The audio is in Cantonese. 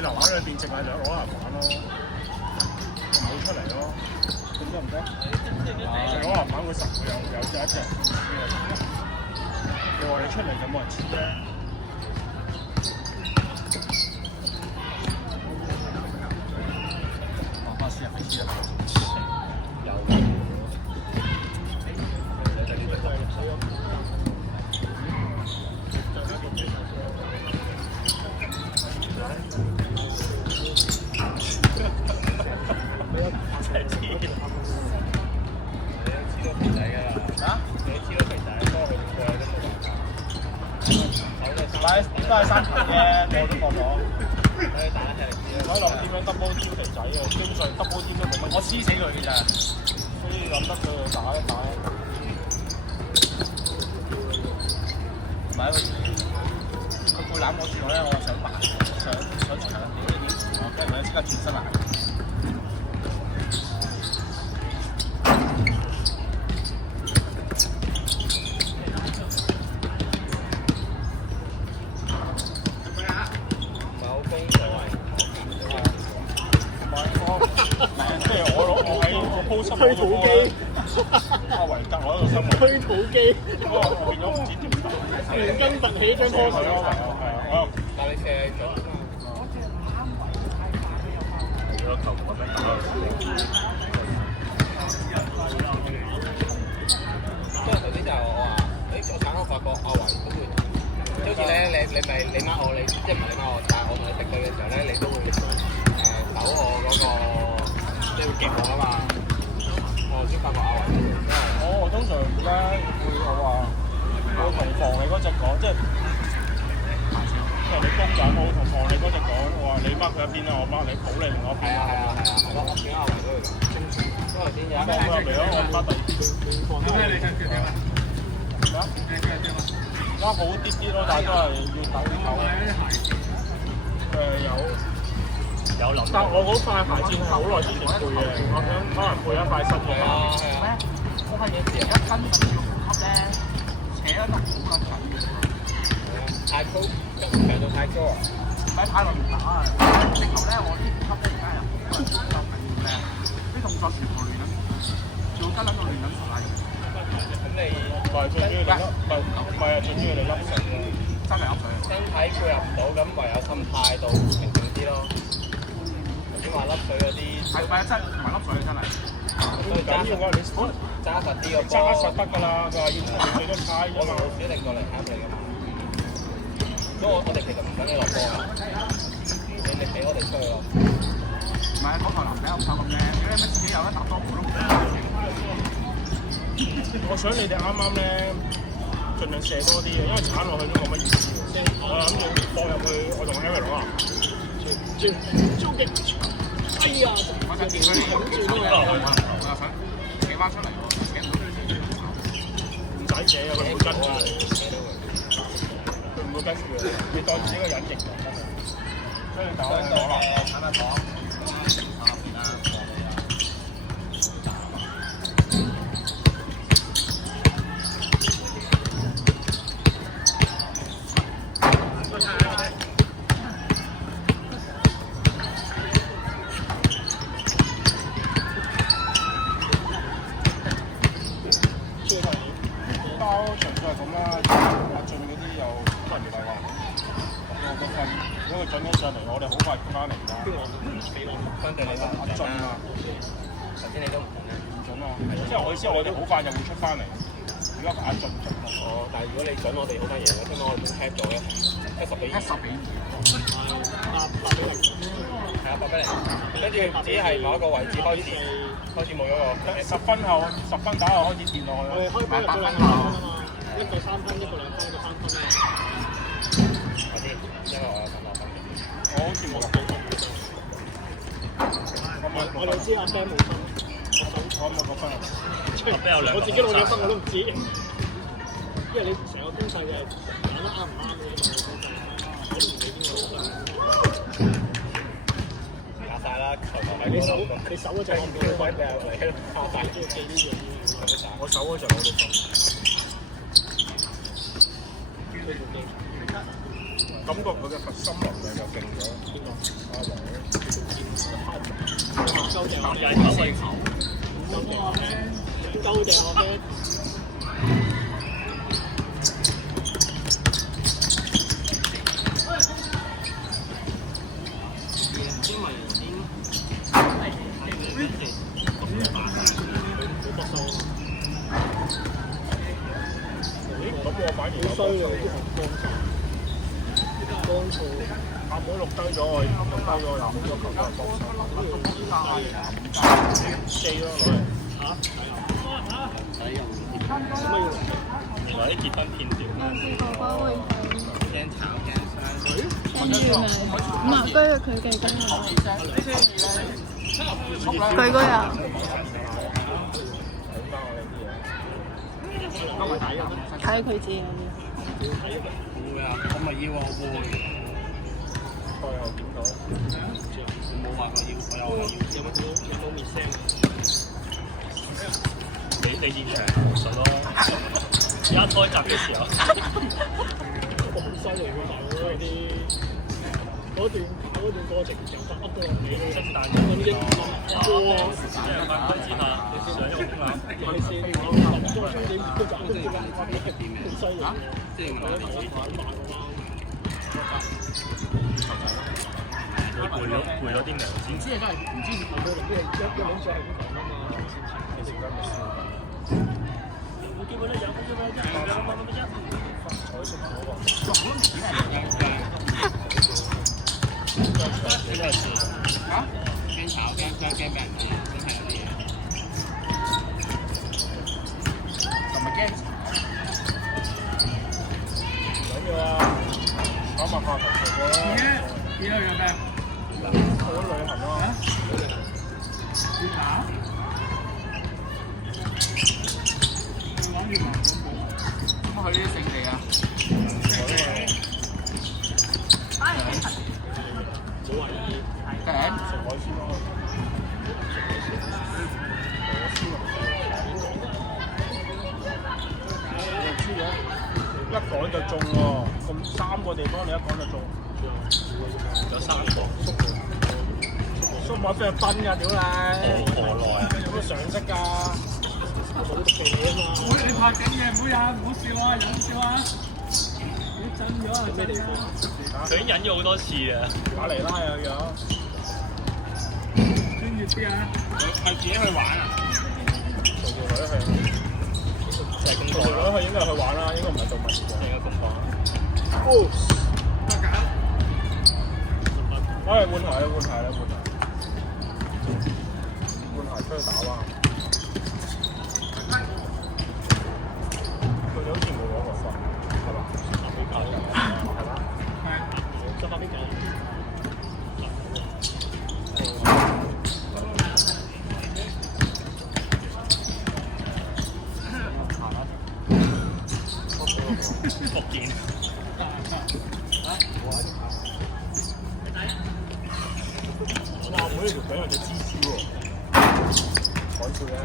你樓下嘅電競係就攞嚟玩咯，唔好出嚟咯。咁得唔得？攞嚟玩會實會有隻一隻。你話你出嚟就冇人知啫。都係三球啫，過咗過咗。我諗點樣 double 挑肥仔啊？基本上 double 挑都冇乜，我黐死佢嘅咋。所以諗得佢打一打。唔係佢背攬我住我咧，我想白想長啲，我跟住即刻轉身嚟。推土機，阿維格我喺度心諗推土機，我變咗唔知點打，連根拔起張波水咯，係啊，但你射咗啊嘛，係咯，球我想打。因為頭先就係我話，我產生發覺阿維都會，好似咧你掹我，你即係唔係你掹我，但係我同你敵對嘅時候咧，你都會抖我嗰個，即係會擊我啊嘛。我先發覺阿維，我通常咧會我話我同防你嗰隻講，即係你攻就好，同防你嗰隻講，我話你掹佢一邊啦，我掹你，保你另外一邊。係啊，我見阿維都會咁。因為點解？放佢入嚟咯，我唔得第二邊。咩你想叫點啊？咩啊？而家好啲啲咯，但係都係要等唞。有流，但我嗰塊牌子係好耐之前配嘅，我想可能配一塊新嘅。係啊。嗰塊嘢成一斤要呼吸咧，扯得都好撚緊嘅。太高，長到太高啊！唔係太耐唔打啊！直頭咧，我啲呼吸咧而家又好緊，就係咩啊？啲動作全部亂緊，仲要跟撚到亂緊晒。咁你唔係最主要你唔係啊，最主要你飲水啊！真係飲水。身體配合唔到，咁唯有心態度平靜啲咯。點話粒水嗰啲係咪真唔係粒水真係？最緊要我哋揸實啲個波，揸實得㗎啦。佢話要最多差啫嘛。我老鼠定過嚟啱你㗎嘛。所以我哋其實唔想你落波㗎，你俾我哋出去咯。唔係嗰個男仔好手咁靚，因為乜自己有得打多步都唔得。我想你哋啱啱咧，盡量射多啲嘅，因為鏟落去都冇乜意思。我諗住放入去，我同 Harry 講啊。超極長，哎呀！我想見佢哋諗住都有，我又想扯翻出嚟喎，唔使扯啊，佢唔會跟住你，佢唔會跟住你，你當自己個隱形就得啦。所以就攞啦，鏟得講，我哋好快就會出翻嚟。而家打準唔準？哦，但係如果你準我哋好多嘢，我聽講我已經 tap 咗嘅，10比2。係啊，8比0。跟住只係某一個位置開始冇咗個。10分後，10分打後開始跌落去。我哋開波入咗2分啊嘛，一個3分，一個2分，一個3分啊。我知，因為我有16分。我好似冇入到。我哋知阿 Ben 冇分。我冇個分啊！我自己攞幾分我都唔知，因為你成個攻勢嘅打得啱唔啱嘅嘛，我都唔理邊個攞分。打曬啦，你手嗰隻我唔俾佢分嘅，你打曬都要記呢樣嘢。我手嗰隻我哋分。咁覺佢嘅核心能量又勁咗。邊個？阿黃。鳩定我嘅狗胃球。鳩定我嘅。咁我反而好衰喎，啲乾燥，阿妹錄低咗我，錄低咗有好多球都係幫手。機咯攞嚟原來啲結婚片段。寶寶會驚炒驚傷。跟住咪唔係跟住佢嘅跟住佢嗰日。睇佢自己會啊，我咪要我會。我又見到，我冇話我要，我又係要。有冇滅聲？你現場順咯，一開閘嘅時候，我好犀利喎大佬嗰段過程就噏到落尾咯，但係嗰啲英文哇，即係快開始下，上一空啦，快先，都係你都就都係好犀利，即係我攰咗啲糧先，唔知係唔知攰到啲係一兩隻係咁講啊嘛，其實而家咪笑緊。我基本都有，基本都有，彩色嗰個，嚇？驚炒驚傷驚病人，真係有啲嘢。同埋驚唔緊要啊，炒埋下頭做過啦。幾多樣咩？去咗旅行咯。要炒？諗住咁去啲聖地啊？一講就中喎，咁3個地方你一講就中，有3個。蘇馬菲律賓㗎，屌你！何來？有咩常識㗎？冇地啊嘛！你拍緊嘅，唔好呀，唔好笑啊，忍笑啊！你震咗啊？咩地方？佢已經忍咗好多次啊！馬尼拉又有。專業啲啊！係自己去玩啊？做女去。就係工作啦，佢應該去玩啦，應該唔係做物業嘅，應該工作。哦，得㗎。我係換鞋啦，換鞋出去打彎。佢哋好似冇攞過分，係嘛？10比9係嘛？係。10比9。福建。哇！每條腿有隻蜘蛛喎，講笑啦。